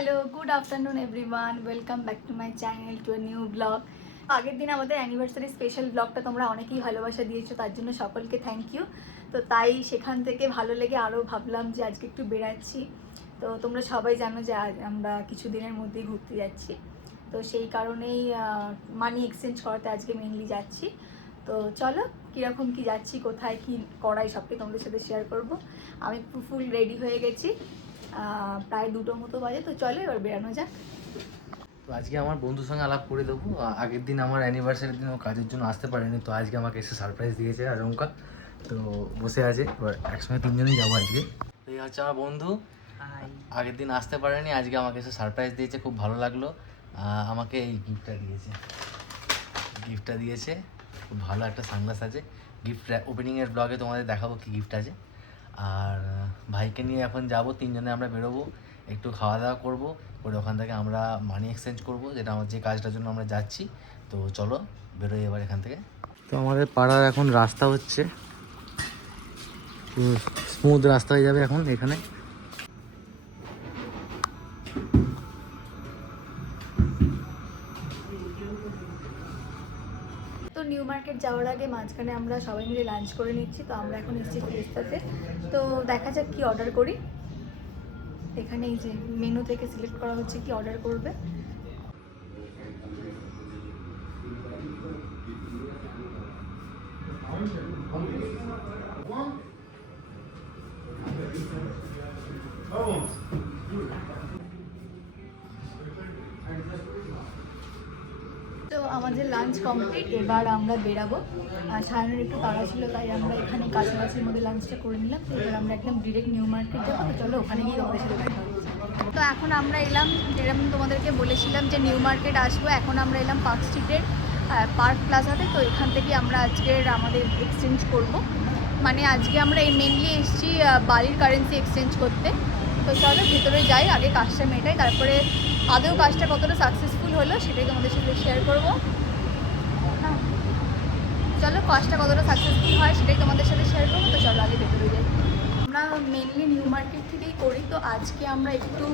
Hello good afternoon everyone welcome back to my channel to new blog আগের দিন আমাদের anniversary special ব্লগটা তোমরা অনেকেই ভালোবাসা দিয়েছ, তার জন্য সকলকে থ্যাংক ইউ তো তাই সেখান থেকে ভালো লেগে আরও ভাবলাম যে আজকে একটু বেড়াচ্ছি। তো তোমরা সবাই জানো যে আমরা কিছু দিনের মধ্যেই ঘুরতে যাচ্ছি। তো সেই কারণেই মানি এক্সচেঞ্জ করাতে আজকে মেনলি যাচ্ছি। তো চলো, কীরকম কি যাচ্ছি, কোথায়, কি করাই, সবটাই তোমাদের সাথে শেয়ার করব। আমি ফুল রেডি হয়ে গেছি। প্রায় দুটো মতো বাজে তো চলো এবার বেরানো যাক। তো আজকে আমার বন্ধুর সঙ্গে আলাপ করে দেবো। আগের দিন আমার অ্যানিভার্সারির দিন ও কাজের জন্য আসতে পারেনি তো আজকে আমাকে এসে সারপ্রাইজ দিয়েছে আচমকা তো বসে আছে এবার একসঙ্গে তিনজনই যাব আজকে। তো এই হচ্ছে আমার বন্ধু। আগের দিন আসতে পারেনি আজকে আমাকে এসে সারপ্রাইজ দিয়েছে খুব ভালো লাগল। আমাকে এই গিফটটা দিয়েছে। গিফটটা দিয়েছে খুব ভালো একটা সানগ্লাস আছে। গিফট ওপেনিংয়ের ব্লগে তোমাদের দেখাবো কি গিফট আছে। আর ভাইকে নিয়ে এখন যাব তিনজনে আমরা বেরোবো একটু খাওয়া দাওয়া করব করে ওখান থেকে আমরা মানি এক্সচেঞ্জ করব যেটা আমার যে কাজটার জন্য আমরা যাচ্ছি। তো চলো বেরোই এবার এখান থেকে। তো আমাদের পাড়ার এখন রাস্তা হচ্ছে। স্মুথ রাস্তা হয়ে যাবে এখন এখানে। তো নিউ মার্কেট যাওয়ার আগে মাঝখানে আমরা সবাই মিলে লাঞ্চ করে নিচ্ছি তো আমরা এখন এসেছি ফিরেস্তাতে। তো দেখা যাক কি অর্ডার করি। এখানে এই যে মেনু থেকে সিলেক্ট করা হচ্ছে কি অর্ডার করবে। তো আমাদের লাঞ্চ কমপ্লিট এবার আমরা বেরাবো। আর সায়নের একটু তাড়া ছিল, তাই আমরা এখানে কাছাকাছির মধ্যে লাঞ্চটা করে নিলাম। এবার আমরা একদম ডিরেক্ট নিউ মার্কেট যাব। তো চলো, ওখানে গিয়ে তোমাদের তো এখন আমরা এলাম, যেরকম তোমাদেরকে বলেছিলাম যে নিউ মার্কেট আসব, এখন আমরা এলাম পার্ক স্ট্রিটের পার্ক প্লাজাতে তো এখান থেকে আমরা আজকের আমাদের এক্সচেঞ্জ করব। মানে আজকে আমরা মেনলি এসেছি বালির কারেন্সি এক্সচেঞ্জ করতে। তো চলো, ভিতরে যাই, আগে কাজটা মেটাই, তারপরে আদৌ কাজটা কতটা সাকসেসফুল হলো সেটাই তোমাদের সাথে শেয়ার করব। না। চলো কাজটা কতটা সাকসেসফুল হয় সেটাই তোমাদের সাথে শেয়ার করব তো চলো আগে ভেতরে যাই আমরা মেনলি নিউ মার্কেট থেকেই করি তো আজকে আমরা একটু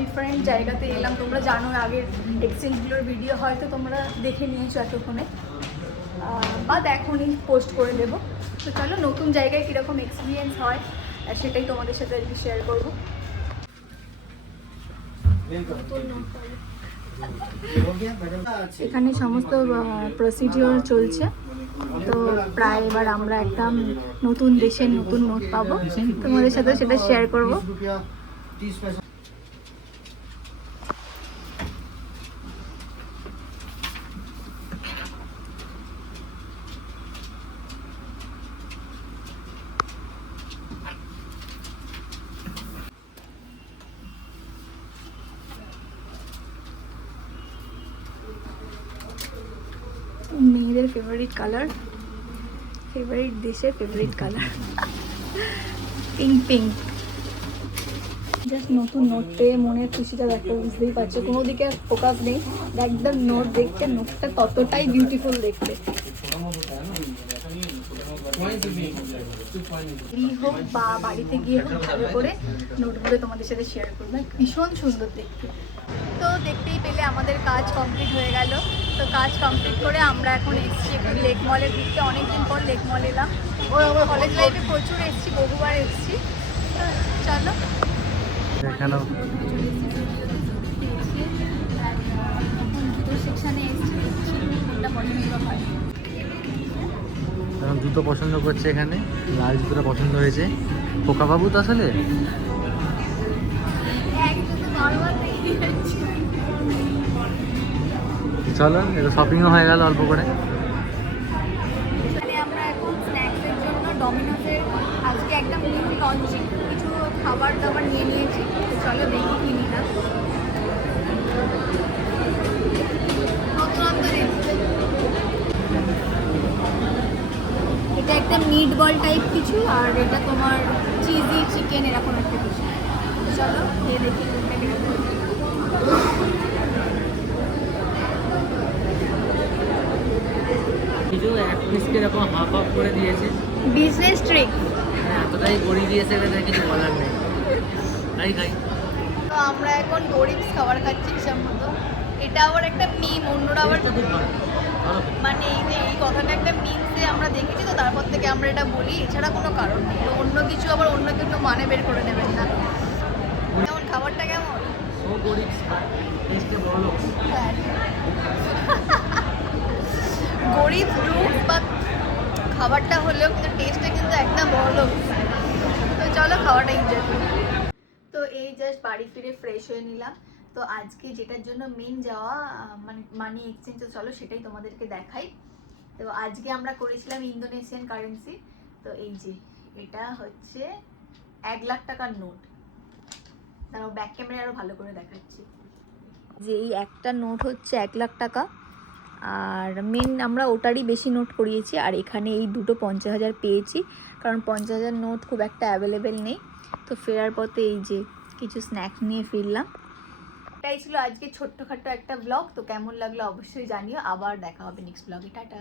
ডিফারেন্ট জায়গাতে এলাম। তোমরা জানো আগের এক্সচেঞ্জগুলোর ভিডিও হয়তো তোমরা দেখে নিয়েছো এতক্ষণে। বা দেখোনি পোস্ট করে দেবো। তো চলো নতুন জায়গায় কীরকম এক্সপিরিয়েন্স হয় সেটাই তোমাদের সাথে আজকে শেয়ার করব। এখানে সমস্ত প্রসিডিওর চলছে। তো প্রায় এবার আমরা একটা নতুন দেশের নতুন নোট পাবো। তোমাদের সাথে সেটা শেয়ার করব। মেয়েদের ফেভারিট কালার ফেভারিট দেশের favourite colour pink pink just নতুন নোট পেয়ে মনের খুশিটা দেখো, বুঝতেই পারছ, কোনো দিকে ফোকাস নেই। একদম নোট দেখতে নোটটা ততটাই বিউটিফুল দেখতে। বা বাড়িতে গিয়ে হোক, ভালো করে নোটগুলো তোমাদের সাথে শেয়ার করব। ভীষণ সুন্দর দেখতে। তো দেখতেই পেলে আমাদের কাজ কমপ্লিট হয়ে গেল। তো কাজ কমপ্লিট করে আমরা এখন এসেছি একটু লেক মলে ঘুরতে অনেকদিন পর লেক মল এলাম। ও কলেজ লাইফে প্রচুর এসেছি বহুবার এসেছি। চলো। এখানেও। জুতো পছন্দ করছে এখানে। লাল জুতোটা পছন্দ হয়েছে। পোকা বাবু তো আসলে? চলো এটা শপিংও হয়ে গেল অল্প করে। আমরা এখন স্ন্যাক্সের জন্য ডমিনোসের আজকে একদম নিউ লঞ্চিং কিছু খাবার দাবার নিয়ে নিয়েছি। চলো দেখি কি নিলাম। এটা একটা মিট বল টাইপ কিছু, আর এটা তোমার চিজি চিকেন এরকম একটা কিছু। চলো, খেয়ে দেখি। পিসকে এরকম হাফ হাফ করে দিয়েছে। বিজনেস ট্রিক এতটাই করিয়ে দিয়েছে এখানে কিছু বলার নেই। তাই খাই তো আমরা এখন গরিব খাবার খাচ্ছি হিসাব মতো। এটা আবার একটা মিম অন্যরা আবার খুব ভালো। ভালো। মানে এই যে এই কথাটা একটা মিমসে আমরা দেখেছি তো তারপর থেকে আমরা এটা বলি এছাড়া কোনো কারণ নেই। অন্য কিছু আবার অন্য কিছু মানে বের করে নেবেন না। কেমন খাবারটা কেমন? সো গরিব হ্যাঁ। গরিব লুক বা খাবারটা হলেও কিন্তু টেস্টটা কিন্তু একদম বড় তো চলো খাওয়াটা এনজয় করি। তো এই জাস্ট বাড়ি ফিরে ফ্রেশ হয়ে নিলাম। তো আজকে যেটার জন্য মেন যাওয়া মানে মানি এক্সচেঞ্জ চলো সেটাই তোমাদেরকে দেখাই। তো আজকে আমরা করেছিলাম ইন্দোনেশিয়ান কারেন্সি তো এই যে, এটা হচ্ছে এক লাখ টাকার নোট তারপর ব্যাক ক্যামেরা আরও ভালো করে দেখাচ্ছি। যে এই একটা নোট হচ্ছে এক লাখ টাকা। আর মেন আমরা ওটারই বেশি নোট করিয়েছি, আর এখানে এই দুটো পঞ্চাশ হাজার পেয়েছি, কারণ পঞ্চাশ হাজার নোট খুব একটা অ্যাভেলেবেল নেই। তো ফেরার পথে এই যে কিছু স্ন্যাক্স নিয়ে ফিরলাম। এটাই ছিল আজকে ছোট্টখাট্টো একটা ব্লগ তো কেমন লাগল অবশ্যই জানিও, আবার দেখা হবে নেক্সট ব্লগে টাটা।